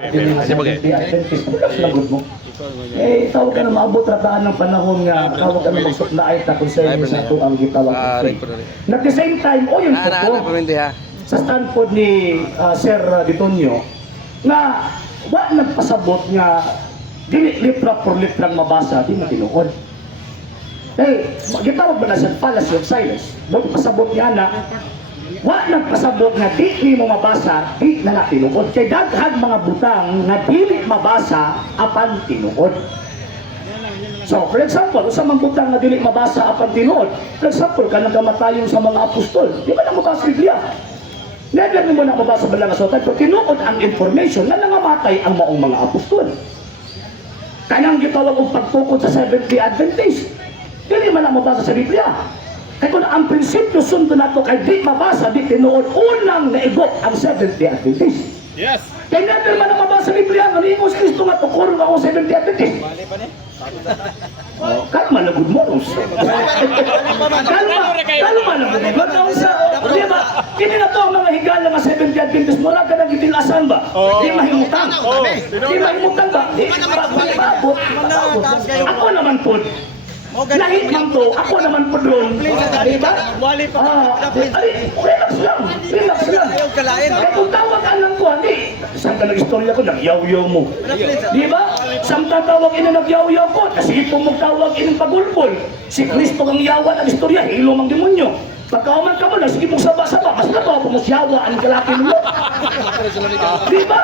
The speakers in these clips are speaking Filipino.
Kasi bagay. Lagot mo. Eh, tawag ka na maabot rataan ng panahon nga, tawag ka na magsuknaay ta kung sa inyo sa ito ang gitawag. At the same time, o yung totoo, sa standpoint ni Sir Ditonio, na wa nagpasabot nga dili litra por litrang mabasa, di matinuod. Eh, gitawag ba na siya fallacy of silence? Doon pasabot niya na wa nagpasabot nga di mo mabasa, di na tinuod. Kay daghang mga butang nga dili mabasa apan tinuod. So, for example, sa mga butang nga dili mabasa apan tinuod, for example, kanang kamatayon sa mga apostol, di ba na mabasa Biblia? Never mo na mabasa ba lang sa pero tinuod ang information na nangamatay ang maong mga apostol. Kanang gitawag og pagtukod sa Seventh-day Adventist, dili man na mabasa sa Biblia. Kaya kung ang prinsipyo sundo nato kay di mabasa, di tinuod, unang naigot ang Seventh-day Adventist. Yes. Kaya never man na mabasa sa Biblia, ang Ingos Kristo nga tukuro nga ako Seventh-day Adventist. Kalma na good morals. Kalma na good morals. Di ba? Kini na to ang mga higala nga Seventh-day Adventist. Mura ka nang itilasan ba? Di mahimutang. Di mahimutang ba? Di mababot. Ako naman po. Lahit man to, ako naman po doon. Diba? Relax lang. Relax lang. Kaya kung tawag ka ng kuhan, saan ka nag-istorya ko, nagyaw-yaw mo. Diba? Saan ka tawag ina nagyaw-yaw ko, kasi po magtawag inang pagulpol. Si Kristo ang yawa ng istorya, hilo mang demonyo. Pagkauman ka mo na, sige mong saba-saba, mas natawa po mas yawa ang kalaki mo. Diba?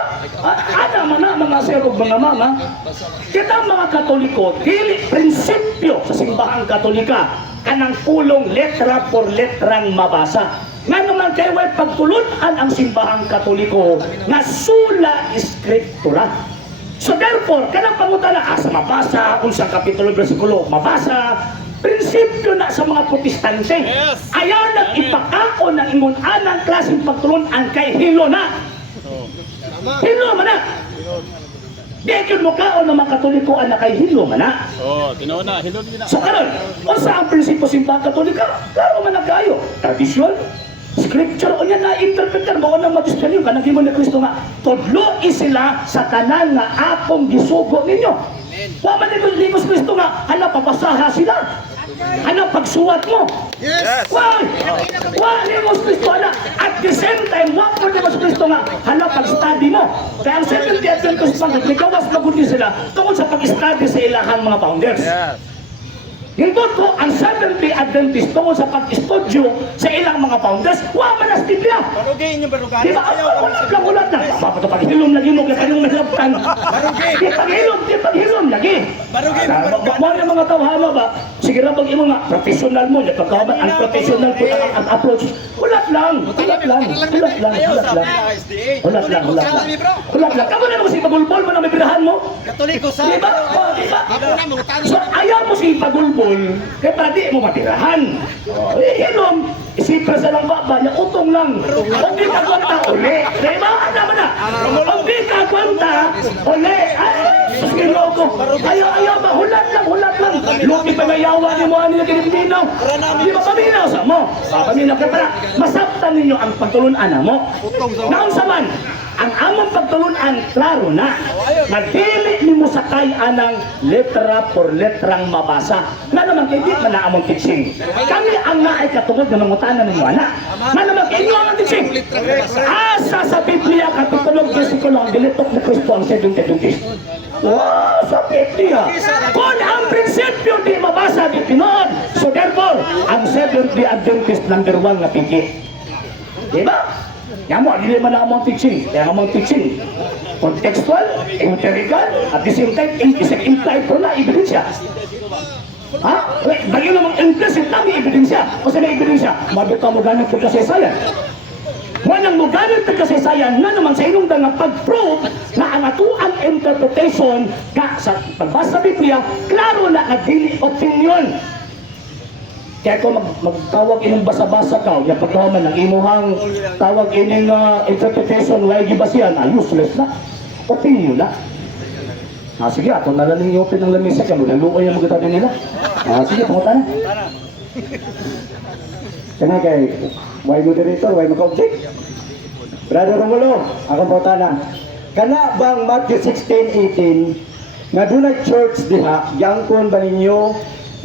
Ada man na mga sir o mga mama, kita mga Katoliko, dili prinsipyo sa simbahang Katolika, kanang pulong letra por letrang mabasa. Nga naman kayo ay pagtulunan ang simbahang Katoliko nga sula eskriptura. So therefore, kanang pangutana, sa mabasa, unsang kapitulo, versikulo, mabasa, prinsipyo na sa mga Protestante. Yes. Ayaw nang ipakako ng ingon-anang klaseng pagtulunan kay hilo na. Hilo man na. Di yun mo kaon ng mga Katoliko na kay hilo man na. Oh, tinaw na. Hilo din na. So karon, o sa ang prinsipyo simbahang Katolika, klaro man na kayo. Tradisyon, scripture, o yan na interpreter, mo nang magistelyo, kanang himo ni Kristo nga, tudloi sila sa tanan nga akong gisugo ninyo. Wa man ni Kristo nga, hala papasaha sila. Hala pagsuwat mo. Yes. Why? Wa ni Kristo hala. At the same time, wa mo ni Kristo nga, hala pag-study mo. Kaya ang Seventh-day Adventist pag nagawas magundi sila tungkol sa pag-study sa ilahang mga founders. Yes. Hindot ko ang Seventh-day Adventist tungkol sa pag-estudyo sa ilang mga founders, wa man as Biblia. Barugay niyo barugay. Di ba? Ulat na. Baka ito paghilom lagi mo, kaya kanyang mahlaptan. Di paghilom lagi. Mo yung mga tawhama ba? Sige na pag imo nga, professional mo, pagkaman ang professional po ang approach. Ulat lang. Kamu na mo si pagulbol mo na may pirahan mo. Katoliko sa. Di ba? So ayaw mo si pagulbol, kaya para di mo matirahan. Hilom, isipra sa lang baba, niya utong lang. Kung di ka kwanta, uli. Diba? Ano mo na? Kung di ka kwanta, uli. Sige loko. Ayaw ba? Hulat lang. Luki pa na yawa ni mo, ano yung kiniminaw. Di ba paminaw sa mo? Paminaw ka para masaptan ninyo ang pagtulunan mo. Naon sa man, ang among pagtulunan, klaro na. Nagdili ni mo sakay anang letra por letrang mabasa. Nga naman kay di man na among teaching. Kami ang naay katungod na mangutanan ng mga. Nga naman kay inyo ang teaching. Asa sa Biblia kapitulong versikulo ang dilitok ni Kristo ang Seventh-day Adventist. Wow, sa Biblia. Kung ang prinsipyo di mabasa, di pinood. So therefore, ang Seventh-day Adventist number 1 na pigi. Diba? Yan mo, hindi man na among teaching. Kaya among teaching, contextual, empirical, at the same time, implied po na ebidensya. Ha? Bagay namang implicit na may ebidensya. O sa may ebidensya, mabita mo ganang pagkasaysayan. Wanang mo ganang pagkasaysayan na naman sa inong nga pag-prove na ang atuang interpretation na sa pagbasa sa Biblia, klaro na nagdili opinion. Kaya kung magtawag ining basa-basa ka, yung pagkawaman ng imuhang tawag ining interpretation, why gibasihan, useless na. Opinion na. Sige, ato nalaling i-open ng lamisa ka, maglaluoy ang magkatabi nila. Sige, pumunta na. Kaya kay, why moderator, why maka-object? Brother Romulo, akong pumunta na. Kana bang Matthew 16:18 nga dunay church diha, giangkon ba ninyo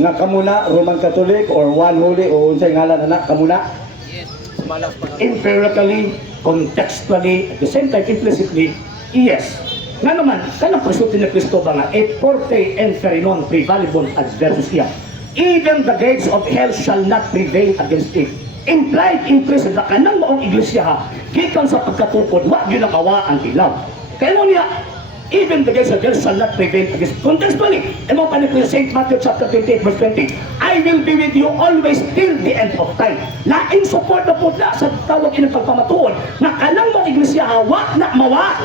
nga kamuna Roman Catholic or One Holy o unsay ngalan ana kamuna? Empirically, contextually, at the same time implicitly, yes. Nga naman, kanang pagsulti ni Kristo ba nga, et forte inferinon prevalibon adversus iam. Even the gates of hell shall not prevail against it. Implied, implicit na kanang maong iglesia ha, gikan sa pagkatukod, wa yun ang awa ang ilaw. Kaya mo niya, even the gates of hell shall not prevail against. Contextually, mo pa ni St. Matthew chapter 28 verse 20, I will be with you always till the end of time. Laing support na po na sa tawag inang pagpamatuon na kanang mga iglesia hawa na mawa.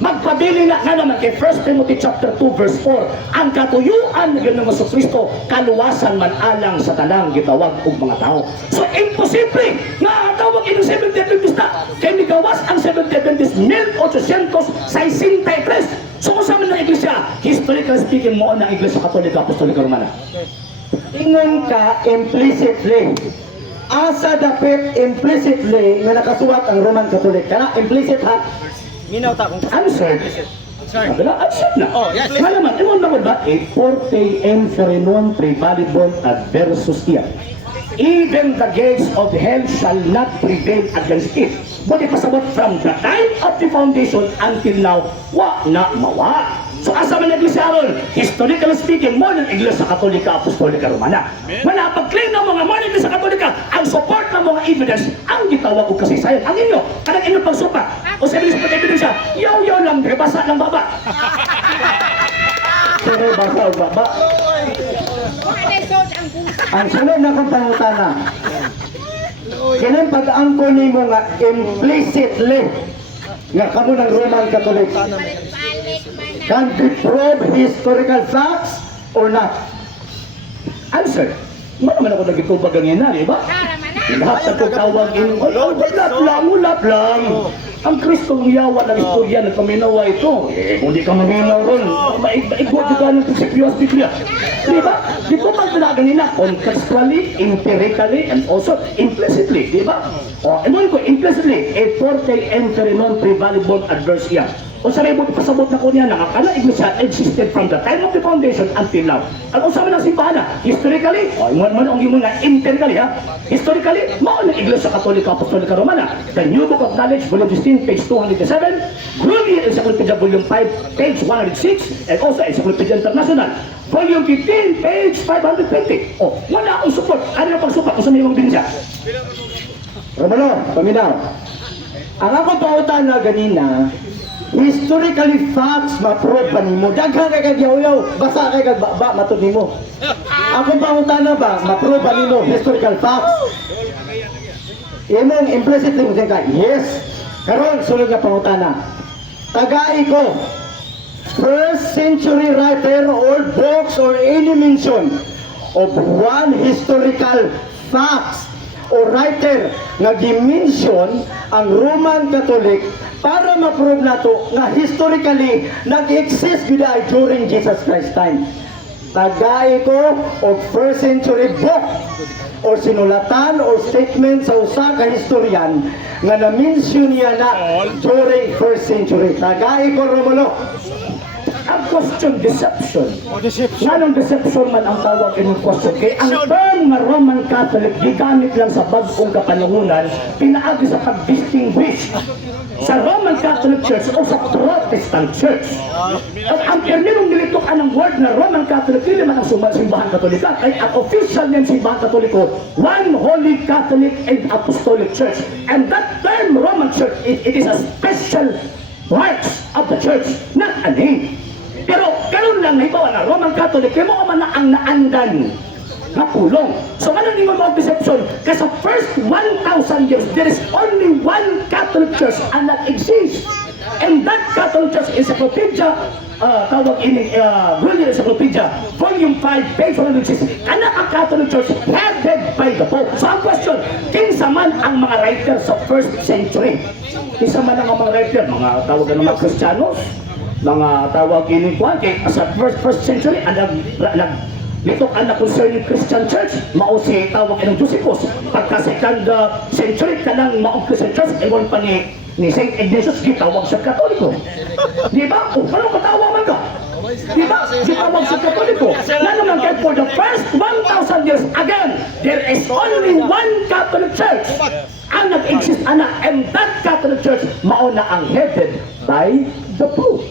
Magpabili na nga naman kay 1 Timothy chapter 2 verse 4, ang katuyuan ng Ginoong Kristo kaluwasan man alang sa tanang gitawag og mga tao. So imposible nga tawag inang Seventh-day Adventist kay migawas ang Seventh-day Adventist 1863. So kung saan ng iglesia, historically speaking mo ang iglesia Katolika, Apostolika, Romana. Ingon ka implicitly. Asa dapit implicitly nga nakasuwat ang Roman Catholic. Kana implicit ha? Minaw ta kung Answered. Sabi na, answered na. Oh, yes. Nga naman, imon naman ba? E forte inferinon prevalibon adversus iam. Even the gates of hell shall not prevail against it. But ipasabot from the time of the foundation until now, wa na mawa. So asa man iglesia aron? Historically speaking, mo ng iglesia Katolika, Apostolika, Romana. Manapag-claim ng mga mo ng iglesia Katolika, ang support ng mga evidence, ang gitawag og kasaysayan. Ang inyo, kanang inyong pagsupa. O sa evidence pag ebidensya, yaw-yaw lang, basa ng baba. Pero basa o baba. Ang sunod na kong pangutana. Kailan pag-angkon nimo nga implicitly nga kamo ng Roman Catholic can be prove historical facts or not? Answer. Mo naman ako nagitubag ang ina, di ba? Lahat na tawag in, ulap lang. Ang Kristong yawa ng istorya na paminawa ito. Kung di ka maminaw ron, maigwa ka ng Pisipios Biblia. Di ba? Di ba magdalagan nila contextually, empirically, and also implicitly, di ba? O, enon ko, implicitly, e forte inferinon prevalibon adversia. O sa rebot pasabot na ko niya, nakakala iglesia existed from the time of the foundation until now. Ang usapan ng simbahan na, historically, o mo ang yung mga empirically ha, historically, mao ng iglesia Katolika, Apostolika, Romana. The New Book of Knowledge, volume 16, page 207, Grunier Encyclopedia, volume 5, page 106, and also Encyclopedia International, volume 15, page 520. O, wala akong support. Ano yung pagsupat kung sa may mga binisya? Romano, paminaw. Ang akong pautan na ganina, historically facts ma-prove pa nimo. Daghan kay yaw-yaw, basa kay kag baba matud nimo. Akong pangutana ba, ma-prove pa nimo historical facts? Imong implicitly mo ka, yes. Karon sulod nga pangutana. Tagai ko, first century writer or books or any mention of one historical facts o writer nga gi-mention ang Roman Catholic para ma-prove nato nga historically nag-exist gud ay during Jesus Christ time. Tagay ko og first century book or sinulatan or statement sa usa ka historian nga na-mention niya na during first century. Tagay ko, Romulo. Ang question, deception. Nga ng deception man ang tawag ng question. Kaya ang term na Roman Catholic, gigamit lang sa bagong kapanungunan, pinaagi sa pag-distinguish sa Roman Catholic Church o sa Protestant Church. At ang terminong nilitukan ng word na Roman Catholic, hindi man ang simbahan Katolika, ay ang official ng simbahan Katoliko, One Holy Catholic and Apostolic Church. And that term Roman Church, it is a special rights of the church, not a name. Pero karon lang halimbawa na Roman Catholic, kaya mo man na ang naandan na pulong. So ano ni mo deception? Kasi sa first 1,000 years, there is only one Catholic Church and that exists. And that Catholic Church Encyclopedia, tawag ini Grunier Encyclopedia, volume 5, page 106, anak ang Catholic Church headed by the Pope. So ang question, kinsa man ang mga writers sa first century? Kinsa man ang mga writer, mga tawag ng mga Kristiyanos, mga tawag ini kuan kay sa first century nito ang concerning Christian Church, mao si tawag ng Josephus. Pagka second century kanang mao Christian Church, ewan pa ni Saint Ignatius gitawag sa Katoliko. Di ba? O, ano katawa man ka? Di ba? Si tawag sa Katoliko. Na naman kaya for the first 1,000 years, again, there is only one Catholic Church. Ang nag-exist, and that Catholic Church, mauna ang headed by the Pope.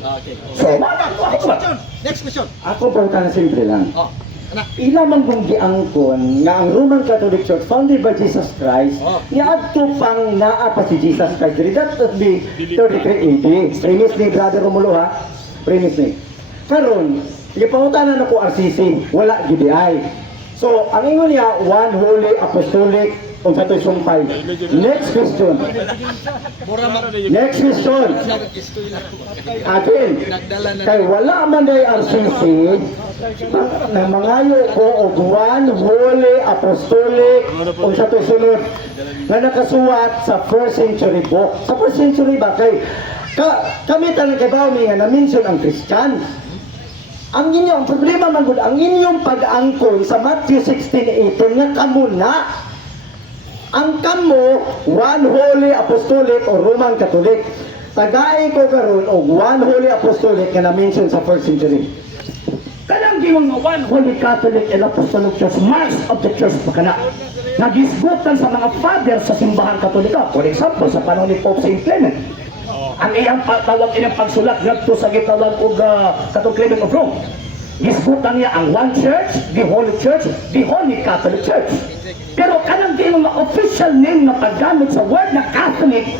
So, ako ba? Next question. Ako po na simple lang. Ilamang kong giangkon nga ang Roman Catholic Church founded by Jesus Christ niadto pang naa pa si Jesus Christ. That would be 3380. Premise ni Brother Romulo ha. Premise ni. Karon, ipangutanan ako RCC, wala GBI. So, ang ingon niya, one holy apostolic kung sa ito'y sumpay. Next question. Next question. Again, kay wala man day RCC, na mangayo ko og one holy apostolic kung sa ito'y sunod na nakasuwat sa first century book. Sa first century ba kay kami talaga kay Baumi nga na-mention ang Christian. Ang inyong problema man gud ang inyong pag-angkon sa Matthew 16:18 nga kamo na ang kamo one holy apostolic o Roman Catholic. Tagay ko karon og one holy apostolic nga na-mention sa first century. Kanang gimong one holy Catholic and Apostolic Church, marks of the church pa kana. Nagisgutan sa mga fathers sa simbahan Katolika. For example, sa panahon ni Pope Saint Clement. Ang iyang tawag ilang pagsulat ngadto sa gitawag og Catholic Clement of Rome. Gisgutan niya ang one church, the Holy Church, the Holy Catholic Church. Pero kanang gimong official name na paggamit sa word na Catholic,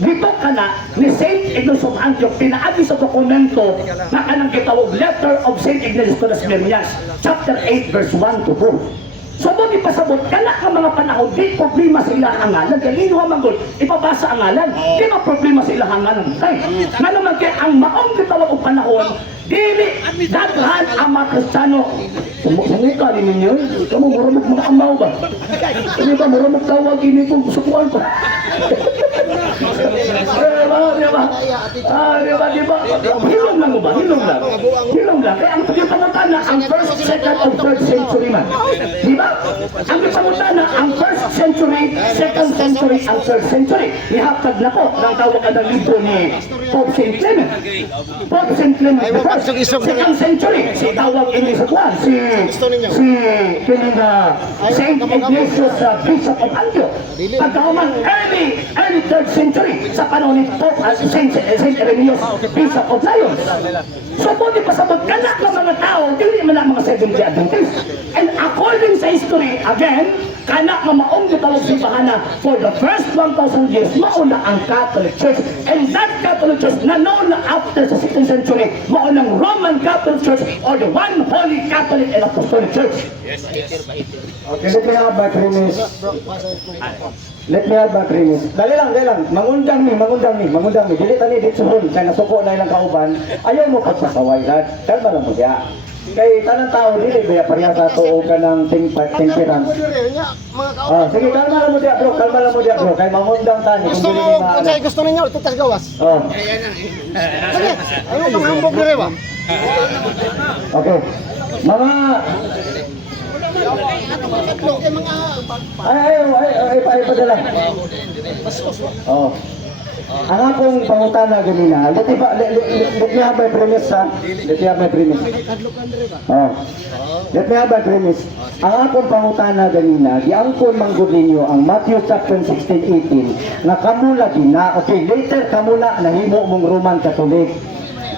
dito ka na ni Saint Ignatius of Antioch pinaagi sa dokumento na kanang gitawag Letter of Saint Ignatius to the Smyrnians, chapter 8 verse 1 to 4. So mo di pasabot kana ka mga panahon di problema sa ilang angalan kay linuha man gud ipabasa ang ngalan di ma problema sa ilang angalan kay ngano man kay ang maong gitawag og panahon dili daghan ang mga Kristiyano sumika ni ninyo kamo marumok mga amaw ba ini ba marumok tawag ini kung sukuan pa di ba hilong lang ba hilong lang kaya ang pagkakatana ang first, second, and third century man di ba ang pagkakatana ang first century, second century, and third century ihatag na ko ng tawag ang libro ni Pope Saint Clement Pope Saint Clement the first second century si tawag ini sa kuwan si kining Saint Ignatius Bishop of Antioch pagkauman early third century sa panahon ni Pope Saint Irenaeus Bishop of Lyons. So buti pasabot kana ka mga tao dili man ang mga Seventh-day Adventist. And according sa history again kana nga maong gitawag simbahan for the first 1,000 years mauna ang Catholic Church, and that Catholic Church na known na after sa 16th century maunang Roman Catholic Church or the one holy Catholic and Apostolic Church. Okay, let me have my premise. Let me have my premise. Dali lang. Mangundang ni. Dili tani dito hon kay nasuko na ilang kauban. Ayaw mo pagsasaway lad. Kalma lang mo diya. Kay tanang tao dili baya pareha sa tuo ka ng temperance. Sige, kalma lang mo diya bro. Kay mangundang tani Gusto mo, kung gusto ninyo, tutas gawas. Sige, ano bang hambog ni Rewa? Okay. Mga ay padala. Ang akong pangutana ganina, let me have my premise ha. Let me have my premise. Ang akong pangutana ganina, giangkon manggod ninyo ang Matthew chapter 16:18 na kamo lagi na, okay, later kamo na nahimo mong Roman Catholic.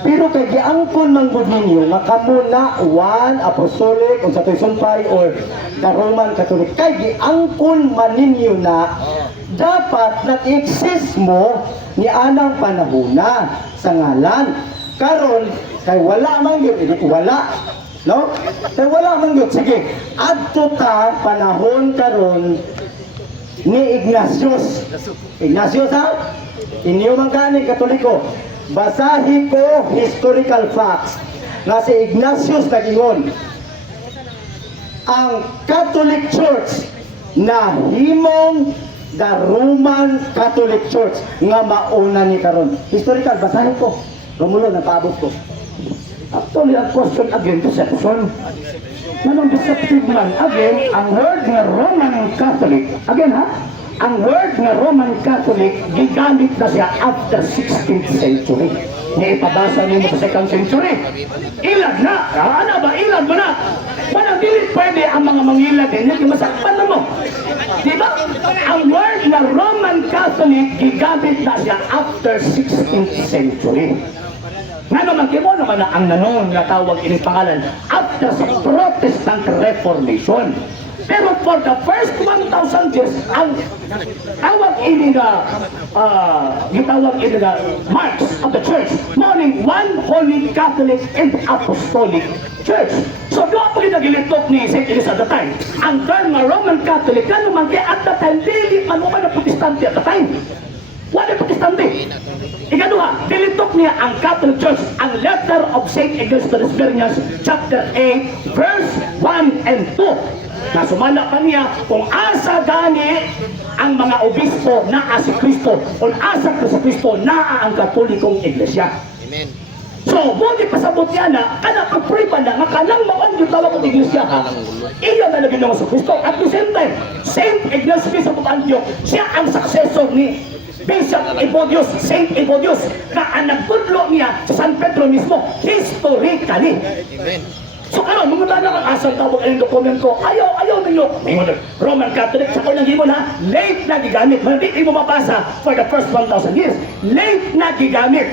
Pero kay giangkon manggod ninyo nga kamo na one apostolic o sa sumpay or the Roman Catholic. Kay giangkon man ninyo na dapat nag-exist mo ni anang panahona sa ngalan. Karon kay wala man gyud wala. No? Kay wala man gyud sige. Adto ta panahon karon ni Ignatius. Ignatius ha? Inyo man gani Katoliko. Basahi ko historical facts na si Ignatius nagingon ang Catholic Church na himong the Roman Catholic Church nga mauna ni karon. Historical, basahin ko. Romulo, napaabot ko. Actually, ang question again, deception. Nanong deceptive man, again, ang word nga Roman Catholic, again ha, ang word nga Roman Catholic, gigamit na siya after 16th century. ni ipabasa nimo sa 2nd century. Ilag na. Ano ba? Ilag mo na. Walang dili pwede ang mga mangilag din. Hindi masakpan na mo. Di ba? Ang word na Roman Catholic gigamit na siya after 16th century. Nga naman, kimo naman na ang nanon nga tawag ini pangalan after sa Protestant Reformation. Pero for the first 1,000 years, ang tawag ini nga, gitawag ini nga marks of the church, morning one holy Catholic and Apostolic Church. So doon po ginagilitok ni St. Elizabeth at the time. Ang term nga Roman Catholic, nga naman kaya at the time, dili man mo na Protestante at the time. Wala Protestante. Ikaduha, dilitok niya ang Catholic Church, ang letter of St. Ignatius of Lascelles, chapter 8, verse 1 and 2. Na sumala pa niya kung asa gani ang mga obispo na si Kristo, kung asa sa Kristo na ang Katolikong Iglesia. Amen. So, buti pasabot niya na, kana pag-pray pa na, makalang mawan yung tawag ng Iglesia. Iyo na naging naman sa Kristo. At the same time, St. Ignatius of Antioch, siya ang successor ni Bishop Evodius, Saint Evodius, na ang nagpudlo niya sa San Pedro mismo, historically. Amen. So karon, mga na ang asang tawag ang dokumento, ayaw ninyo. Roman Catholic, sa unang himon ha, late na gigamit. Hindi mo mabasa for the first 1,000 years. Late na gigamit.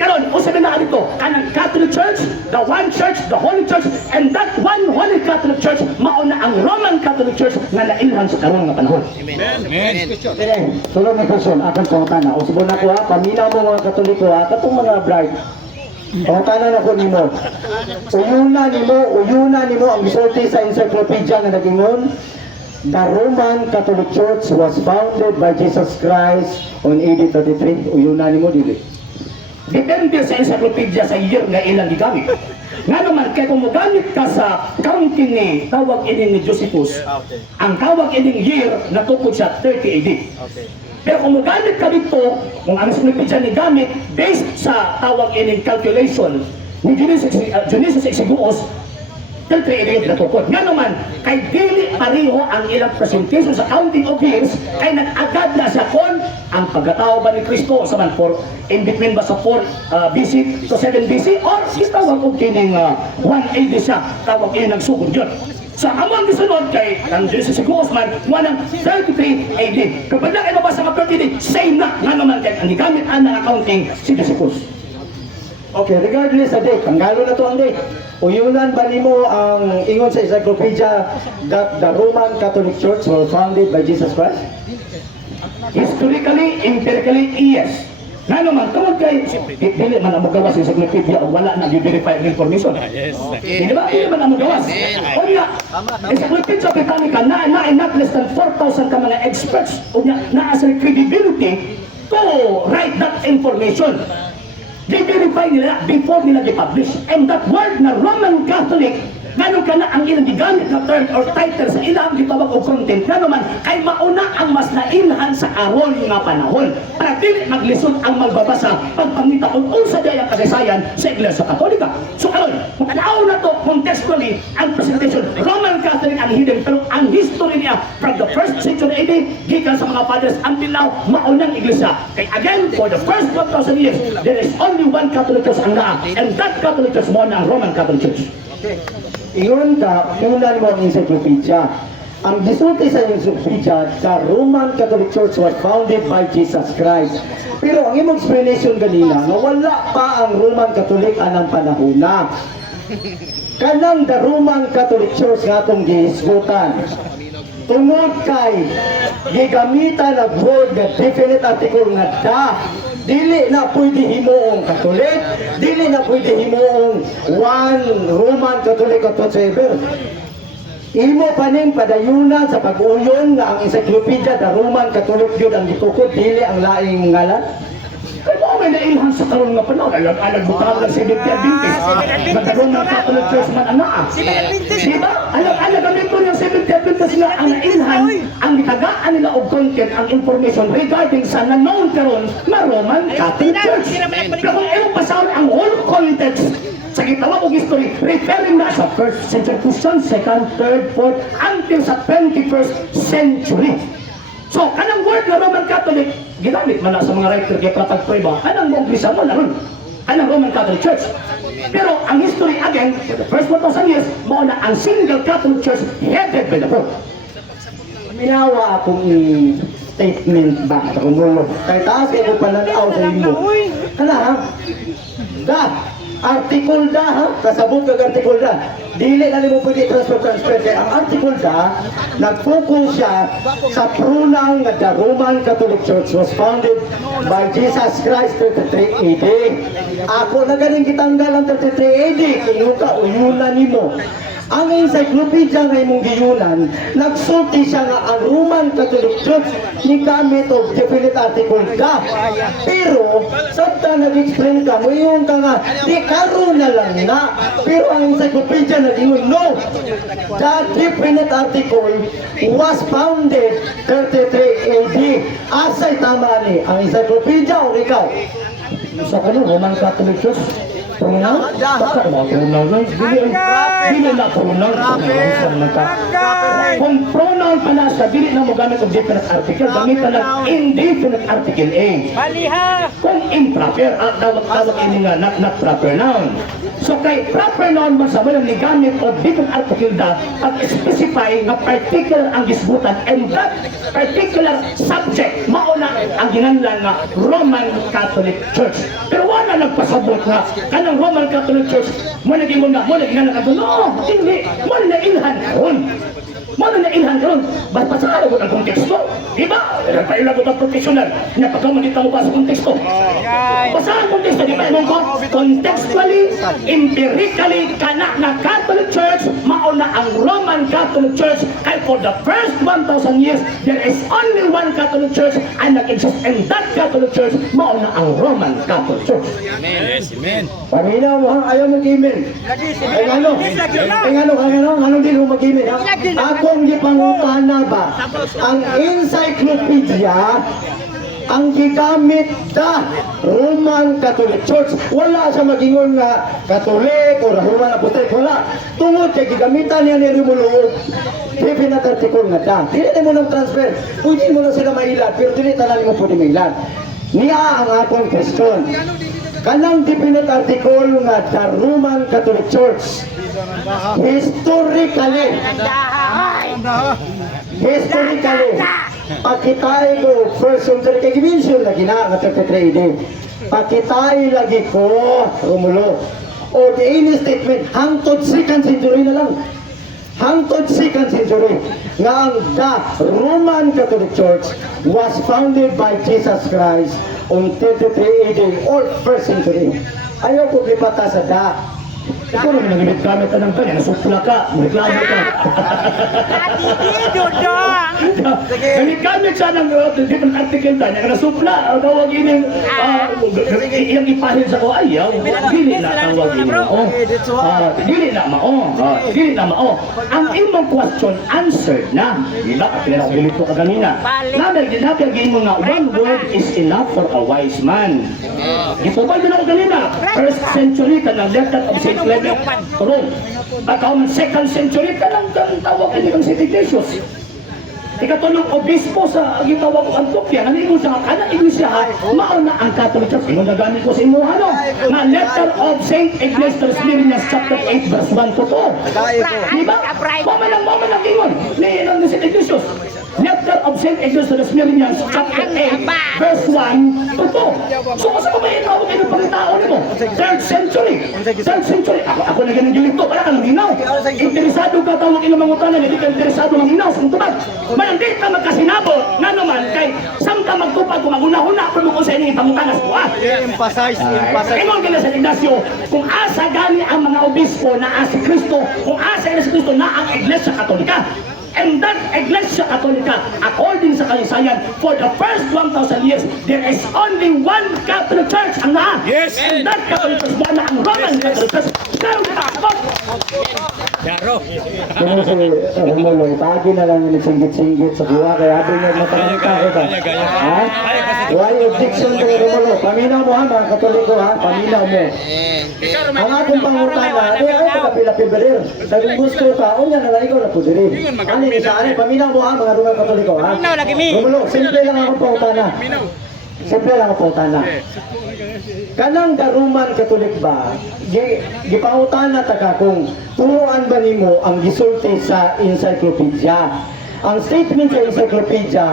Karon, usabi na dito, kanang Catholic Church, the one church, the Holy Church, and that one Holy Catholic Church, mauna ang Roman Catholic Church nga nailhan sa karon nga panahon. Amen. Amen. Okay, tulong na question, akong pangutana. Usubon ako ha, paminaw mo mga Katoliko ha, katong mga bride. Pangutana na ko nimo. Uyuna nimo ang gisulti sa encyclopedia nga nagingon. The Roman Catholic Church was founded by Jesus Christ on AD 33. Uyuna nimo dili. Depende sa encyclopedia sa year nga ilang gigamit. Nga naman, kaya kung magamit ka sa counting ni tawag ini ni Josephus, ang tawag ining year natukod siya 30 AD. Pero kung magamit ka dito, kung ang encyclopedia ni gamit, based sa tawag ining calculation ni Dionysius Exiguus, 30 AD natukod. Nga naman, kay dili pareho ang ilang presentation sa counting of years, kay nag-agad na siya kon ang pagkatao ba ni Kristo sa man for in between ba sa 4 BC to 7 BC or tawag ko kining 1 AD siya tawag ini nagsugod yun. Sa among gisunod kay ang Jesus Exiguus man wanang 33 AD. Kapag na kayo mabasa mga 30 AD, same na nga naman kay ang gigamit ang accounting si Josephus. Okay, regardless sa date, panggalo na to ang date. Uyunan ba nimo ang ingon sa encyclopedia that the Roman Catholic Church was founded by Jesus Christ? Historically, empirically, yes. Nga naman, tungkol kay, dili man ang magawas sa encyclopedia o wala na i-verify ang information. Yes. Di ba? Dili man ang magawas. O nga, encyclopedia Britannica, not less than 4,000 ka mga experts o nga, naa sa credibility to write that information. Di-verify nila before nila i-publish. And that word na Roman Catholic, ganun ka na ang ilang gigamit na term or title sa ilang gitawag o content na naman kay mauna ang mas nailhan sa karon nga panahon para dili maglisod ang magbabasa pagpangita kung unsa day ang kasaysayan sa Iglesia Katolika. So karon, matanaw na to contextually ang presentation Roman Catholic ang hidden pero ang history niya from the 1st century AD gikan sa mga fathers until now maunang Iglesia. Kay again, for the first 1,000 years there is only one Catholic Church ang naa and that Catholic Church mo na ang Roman Catholic Church. Ingon ka, inunan mo ang encyclopedia. Ang gisulti sa encyclopedia, the Roman Catholic Church was founded by Jesus Christ. Pero ang imong explanation kanina, nga wala pa ang Roman Catholic anang panahona. Kanang the Roman Catholic Church nga itong gihisgutan. Tungod kay gigamitan ng word na definite article nga da. Dili na pwede himuong Katolik, dili na pwede himuong one Roman Catholic whatsoever. Imo pa ning padayunan sa pag-uyon nga ang encyclopedia the Roman Catholic yun ang gitukod, dili ang laing ngalan. Kaya mo may nailhan sa karon nga panahon. Alag butang ng Seventh Adventist. Nagkaroon ng Catholic Church man ang naa. Diba? Alag gamit ko yung Seventh Adventist nga ang nailhan, ang gitagaan nila og content, ang information regarding sa na-known karon na Roman Catholic Church. Pero kung iyong pasahon ang whole context sa gitawag og history, referring na sa 1st century Christian, 2nd, 3rd, 4th, until sa 21st century. So, kanang word na Roman Catholic, ginamit man na sa mga writer kay patagpray ba, anang mo umpisa mo na ron. ang Roman Catholic Church. Pero ang history again, for the first 1,000 years, mao na ang single Catholic Church headed by the Pope. Minawa akong statement ba sa kumulo. Kaya taas kayo pananaw sa inyo. Kana ha? Da! Artikul da ha? Kasabot kag artikul da. Dili na mo pwede transfer. Kaya ang artikul da, nag-focus siya sa pronoun nga the Roman Catholic Church was founded by Jesus Christ 33 AD. Ako na galing kitanggal ang 33 AD. Kinuka, uyunan nimo. Ang encyclopedia nga imong giyunan, nagsulti siya nga ang Roman Catholic Church ni gamit og definite article ka. Pero, sabta nag-explain ka, mo yung ka nga, di karoon na lang na. Pero ang encyclopedia nag-ingon, no! The definite article was founded 33 AD. Asay tama ni, ang encyclopedia o ikaw? Sa Roman Catholic Church, pronoun? Baka ba pronoun na? Dili na pronoun. Kung pronoun pa na siya, dili na mo gamit ang definite article, gamitan ng indefinite article A. Kung improper, tawag ini nga not proper noun. So kay proper noun man sa mo ni gamit o definite article da, pag-specify nga particular ang gisbutan and that particular subject mauna ang ginanlan nga Roman Catholic Church. Pero wala nagpasabot nga kanang Roman Catholic Church mo naging mo naging no, hindi mo na ilhan karon. Mo na ilhan karon. Basta sa alagot ang konteksto. Diba? Pailagot ang professional na pagkamanita mo pa sa konteksto. Basta ang konteksto, di ba? Ko, contextually, empirically, kana na Catholic Church, mauna ang Roman Catholic Church, kaya for the first 1,000 years, there is only one Catholic Church and nag-exist, and that Catholic Church, mauna ang Roman Catholic Church. Amen. Paminaw mo ha, ayaw mag-email. Ay ano? Anong din mo mag-email ha? Akong gipangutana ba? Ang encyclopedia ang gigamit da Roman Catholic Church. Wala siya magingon nga Katolik o Roman Apostolik. Wala. Tungod kay gigamitan niya ni Romulo definite article nga da. Dili mo nang transfer. Pwede mo na sila mailan, pero dili tanan mo pwede mailan. Niya ang akong question. Kanang definite article nga the Roman Catholic Church historically pakitay ko first century kay gimension lagi na nga 33 AD. Pakitay lagi ko Romulo o the any statement hangtod second century na lang. Hangtod second century nga ang the Roman Catholic Church was founded by Jesus Christ on 33 AD or first century. Ayaw ko lipata sa da. Ikaw naman nagimit gamit ka ng kanya, nasupla ka, reklamo ka. Gamit gamit siya ng different article ta, niya nasupla, tawag ining, iyang ipahil sa ko, ayaw, dili na tawag ining, dili na mao. Ang imong question, answered na. Diba, kapila ko bilito ka ganina. Nabiyagin mo nga, one word is enough for a wise man. Ipubay din ako ganina, first century ka ng letter of St. Clement, Rome. Pagkaman second century ka lang tawag ka ng St. Ignatius. Ikatulong obispo sa gitawag ko Antioquia, nanimo siya kana iglesia mauna ang Catholic Church. Ino nagamit ko sa imo ano? Na letter of St. Ignatius Smyrna chapter 8 verse 1 to 2. Diba? Mama lang ingon. Ni St. Ignatius. Letter of St. Ignatius Smyrna chapter 8 verse 1 to 2. So kasi kung may inawag ino pagkatao nimo, 3rd century. Ako na ganun gilito, wala kang linaw. Interesado ka tawag ino mangutana, hindi ka interesado manghinaw sa tubag. Hindi ka magkasinabot nga naman kay saan ka magtupad kung maguna-huna kung mo sa inyong ipangutanas ko Emphasize. Imong gina sa Ignacio, kung asa gani ang mga obispo na si Kristo, kung asa si Kristo na ang Iglesia Katolika. And that Iglesia Katolika, according sa kasaysayan, for the first 1,000 years, there is only one Catholic Church ang naa. Yes. And that Catholic Church, wala ang Roman Catholic Church. Yaro. Kaya si Romulo, ipagi na lang yung singgit-singgit sa buwa, kaya abin yung matanong ka, ha? Why objection kay Romulo? Paminaw mo ha, mga Katoliko ha, paminaw mo. Ang akong pangutana, ay pagkapilapil ba rin? Dahil gusto ka, o yan na ikaw na po din. Ano ni sa akin, paminaw mo ha, mga Roman Katoliko ha? Romulo, simple lang akong pangutana. Simple lang akong pangutana. Kanang Roman Catholic ba, gipangutan na taka kung turuan ba nimo ang gisulti sa encyclopedia. Ang statement sa encyclopedia,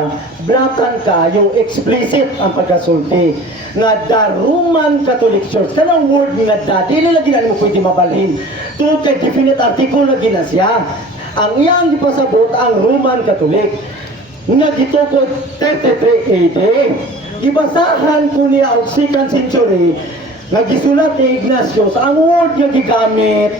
blakan kayo, explicit ang pagkasulti. Nga the Roman Catholic Church, kanang word nga da, dili lagi na mo pwede mabalhin. Tungkol kay definite article lagi na siya. Ang iyang gipasabot ang Roman Catholic. Nga gitukod 33 AD. Gibasahan ko niya ang 2nd century nga gisulat ni Ignatius ang word nga gigamit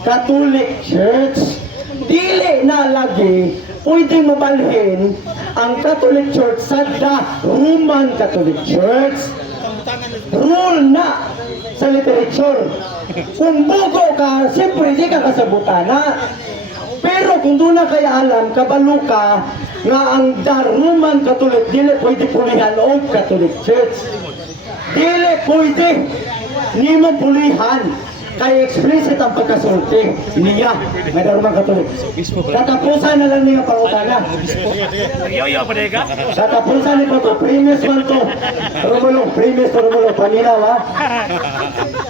Catholic Church. Dili na lagi pwede mabalhin ang Catholic Church sa the Roman Catholic Church. Rule na sa literature. Kung bugo ka, siyempre di ka kasabutana. Pero kung doon na kaya alam, kabalo ka nga ang the Roman Catholic dili pwede pulihan o Catholic Church. Dili pwede ni mo pulihan kay explicit ang pagkasulti niya nga the Roman Catholic. Katapusan na lang niya pangutana. Yoyo pa ka? Katapusan ni to, premise man to. Premise to Romulo, paminaw ha.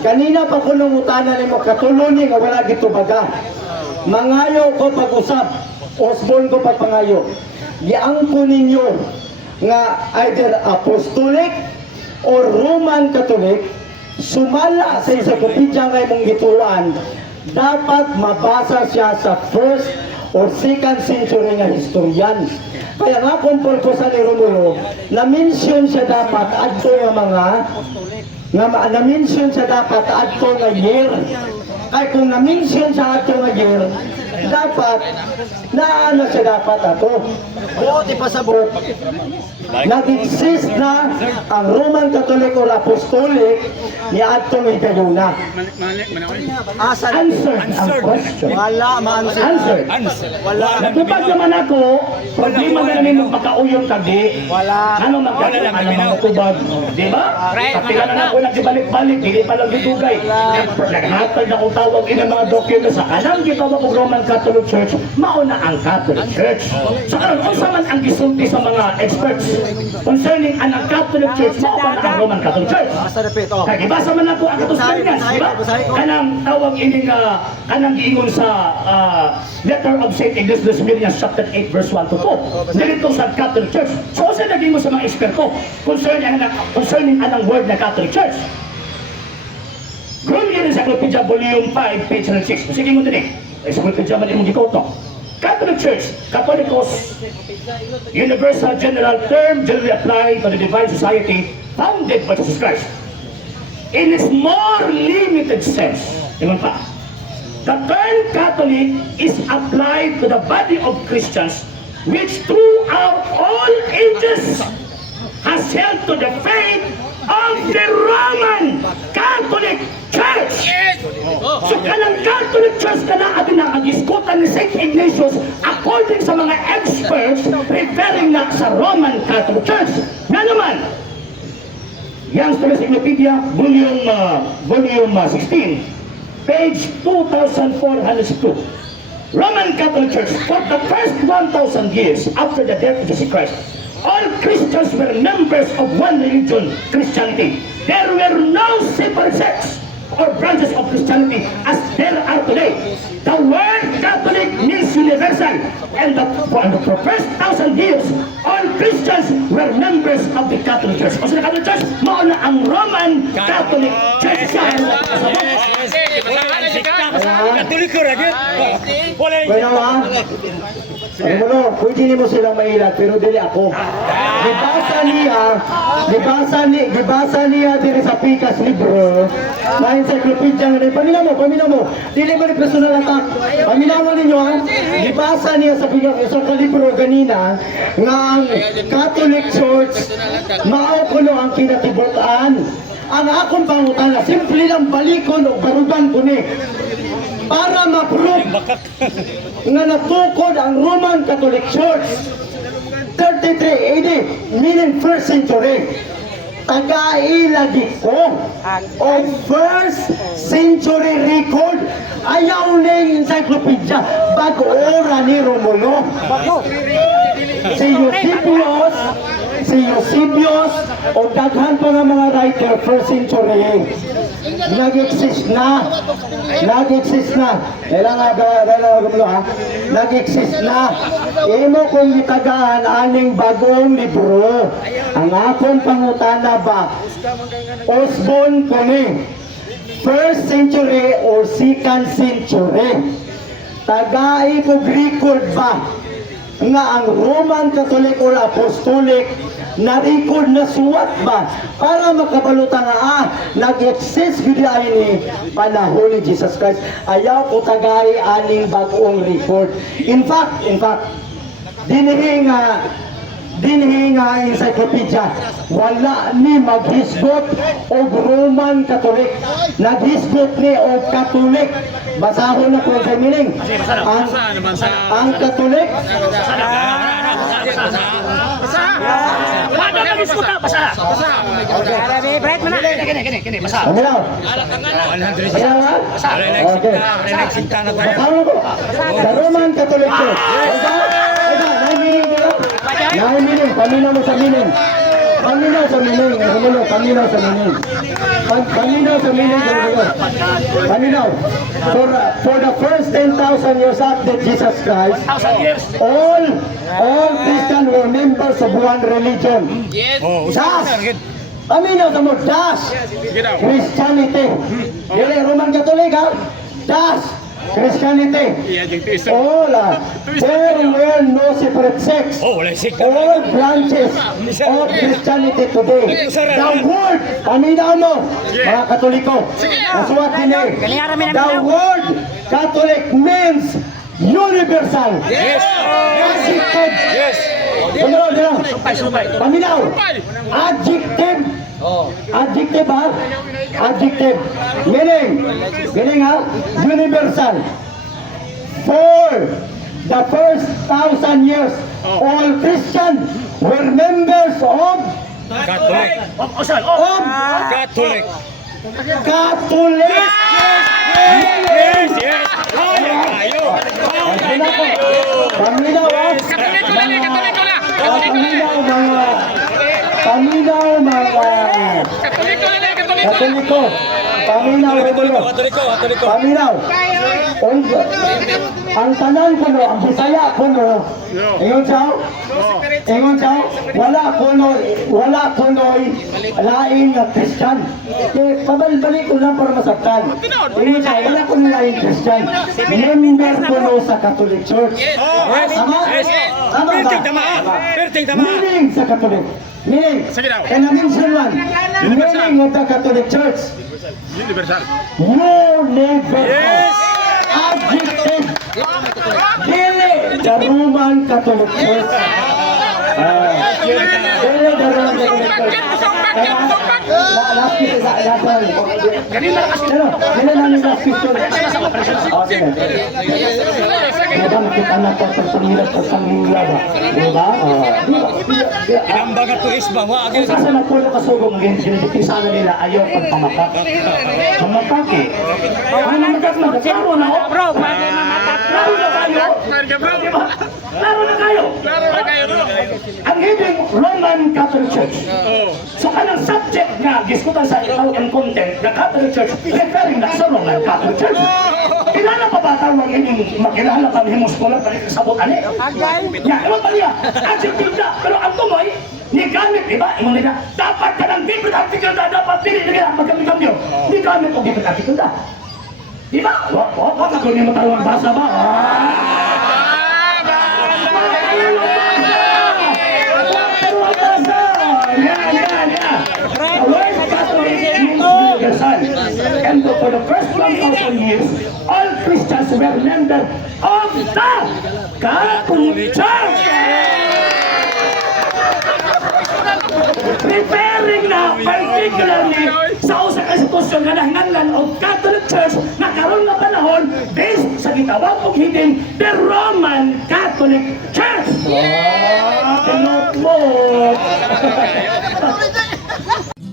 Kanina pa ko nung utana ni mo, katuluni nga wala gito baga. Mangayo ko pag-usap, Osborne ko pagpangayo. Giangko ninyo nga either apostolic or Roman Catholic, sumala sa encyclopedia nga imong gituan, dapat mabasa siya sa 1st or 2nd century nga historian. Kaya nga kung purpose ni Romulo, na-mention siya dapat adto nga mga na-mention siya dapat adto nga year. Kaya kung na-mention siya adto nga year, dapat na ano siya dapat ato. Buot ipasabot. Nag-exist na ang Roman Catholic or Apostolic ni adto nga higayuna. Answer ang question. Wala, ma-answer. Answer. Wala. Nagtupag naman ako, problema na namin magpakauyon kagi. Wala. Ano magkakaroon? Ano mga tubag? Di ba? Kapila na ako nagbalik-balik, hindi pa lang ditugay. Naghatag na kong tawag in mga dokumento sa kanang gitawag ng Roman Catholic Church, mauna ang Catholic Church. So karon unsa man ang gisulti sa mga experts concerning ang Catholic Church, mauna ang Roman Catholic Church. Basta repeat, oh. Kaya ibasa man ako ang Katospenyas, di ba? Kanang tawag ining kanang giingon sa letter of St. Ignatius Milians chapter 8 verse 1 to 2. Dito sa Catholic Church. So sa naging mo sa mga eksperto concerning anang word na Catholic Church. Grunion Encyclopedia Volume 5 page 6. Sige mo din eh. Encyclopedia man imong gikoto. Catholic Church, Catholicos, universal general term generally applied to the divine society founded by Jesus Christ. In its more limited sense, diba pa? The term Catholic is applied to the body of Christians which throughout all ages has held to the faith of the Roman Catholic Church. So kanang Catholic Church ka na atin ang agiskutan ni St. Ignatius according sa mga experts referring na sa Roman Catholic Church. Nga naman, Young's Encyclopedia, volume 16, page 2402. Roman Catholic Church, for the first 1,000 years after the death of Jesus Christ, all Christians were members of one religion, Christianity. There were no separate sects or branches of Christianity as there are today. The word Catholic means universal, and for the first 1,000 years, all Christians were members of the Catholic Church. O sa Catholic Church, mauna ang Roman Catholic Church. Katoliko lagi. Bueno ha? Romulo, pwede ni mo silang mailag, pero dili ako. Gibasa niya diri sa Pikas libro, na encyclopedia nga rin. Paminaw mo. Dili mo ni personal attack. Paminaw mo ninyo ha. Gibasa niya sa Pikas, sa libro ganina, nga ang Catholic Church, mao kuno ang kinatibutan. Ang akong pangutana, simple lang balikon o barudan ko ni. Para ma-prove nga natukod ang Roman Catholic Church 33 AD, meaning 1st century. Taga-ilagi ko o 1st century record. Ayaw na yung encyclopedia bago ora ni Romulo. Si si Eusebius o daghan pa nga mga writer first century. Nag-exist na. Nag-exist na. Imo kung itagaan aning bagong libro. Ang akong pangutana ba? Osborne kuni. First century or second century. Tagai ko record ba nga ang Roman Catholic or Apostolic na-record na suwat ba para makabalutan nga nag-exist gudi ni panahon ni Jesus Christ. Ayaw ko tagay aning bagong record. In fact dinhi nga encyclopedia wala ni maghisgot og Roman Catholic, naghisgot ni og Catholic. Basahon na ko sa meaning ang Catholic Basa. ano na? Ayaw nga? Okay. Basahon ko. Sa Roman Catholic Church. Nai-meaning, paminaw mo sa meaning. Paminaw sa meaning. For the first 10,000 years after Jesus Christ, 1,000 years. all Christians were members of one religion. Das! Paminaw sa mo, das! Christianity. Dili, Roman Catholic ha? Das! Christianity. All there were no separate sects. Oh, wala sick. All branches of Christianity today. The word, paminaw mo, mga Katoliko, nasuwat din eh. The word Catholic means universal. Yes. Adjective. Yes. Paminaw. Adjective. Adjective ha? Adjective. Meaning ha? Universal. For the first 1,000 years, all Christians were members of Catholic. Catholic. Catholic. Yes. Ayo. Paminaw ha? Paminaw mga Katoliko. Paminaw. Ang tanan ko no, ang Bisaya ko no. Ingon siya. Wala ko no'y lain na Christian. Pabalik ko lang para masaktan. Ingon siya, wala ko no'y lain Christian. Member ko no sa Catholic Church. Tama? Tama ba? Meaning sa Catholic. Meaning, and na-mention one. Meaning of the Catholic Church. Universal. Adjective. Dili, the Roman Catholic Church. Dili, the Roman Catholic Church. Dili namin last question. Okay. Madam, kita na po sa panghilag ba? Diba? Inambaga to isba wa Kung saan na po nakasugong ngayon, sinipisa na nila ayaw pagpamapak. Pamapak eh. Ang namatak na, klaro na o? Bro, klaro na kayo? Diba? Klaro na kayo? Ang hibing Roman Catholic Church. So anong subject nga, giskutan sa itaw ang content na Catholic Church, referring na sa Roman Catholic Church. Kilala pa ba tawag ining makilala pa ni Muskulat pa rin sa butane? Ya, ewan pa niya, adjective na, pero ang tumoy, ni gamit, di ba? Ingon nila, dapat ka ng different article na, dapat pili nila, magkami-kamyo. Ni gamit o different article na. Di ba? Wag ako niya matalawang basa ba? And for the first 1,000 years, all Christians were members of the Catholic Church. Preparing na particularly sa usa ka sitwasyon nga nahinganlan og Catholic Church na karon nga panahon based sa gitawag og hiding the Roman Catholic Church.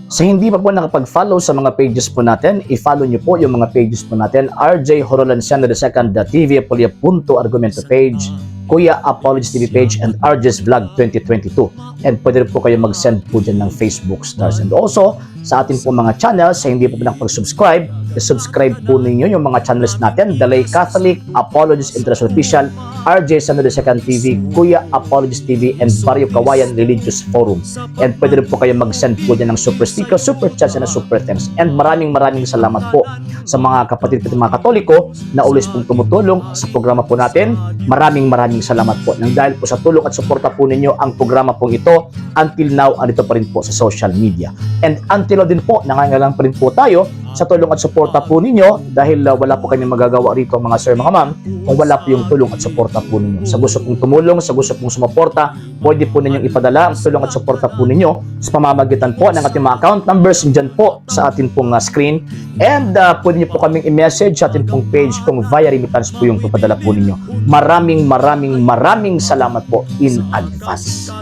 Sa hindi pa po nakapag-follow sa mga pages po natin, i-follow nyo po yung mga pages po natin, RJ Horolanciano II TV, Argumento page, Kuya Apologies TV page and RJ's Vlog 2022. And pwede rin po kayo mag-send po dyan ng Facebook stars. And also, sa atin po mga channels, sa hindi po nakapag-subscribe, subscribe po ninyo yung mga channels natin, Dalay Catholic, Apologies International Official, RJ Sano de Second TV, Kuya Apologies TV, and Barrio Kawayan Religious Forum. And pwede rin po kayo mag-send po dyan ng super sticker, super chats, and super thanks. And maraming salamat po sa mga kapatid at mga Katoliko na ulis pong tumutulong sa programa po natin. Maraming salamat po. Nang dahil po sa tulong at suporta po ninyo, ang programa pong ito, until now, andito pa rin po sa social media. And until now din po, nangangailangan pa rin po tayo sa tulong at suporta po ninyo dahil wala po kami magagawa rito mga sir, mga ma'am, kung wala po yung tulong at suporta po ninyo. Sa gusto pong tumulong, sa gusto pong sumuporta, pwede po ninyong ipadala ang tulong at suporta po ninyo sa pamamagitan po ng ating mga account numbers dyan po sa ating pong screen. And pwede nyo po kaming i-message sa ating pong page kung via remittance po yung papadala po ninyo. Maraming salamat po in advance.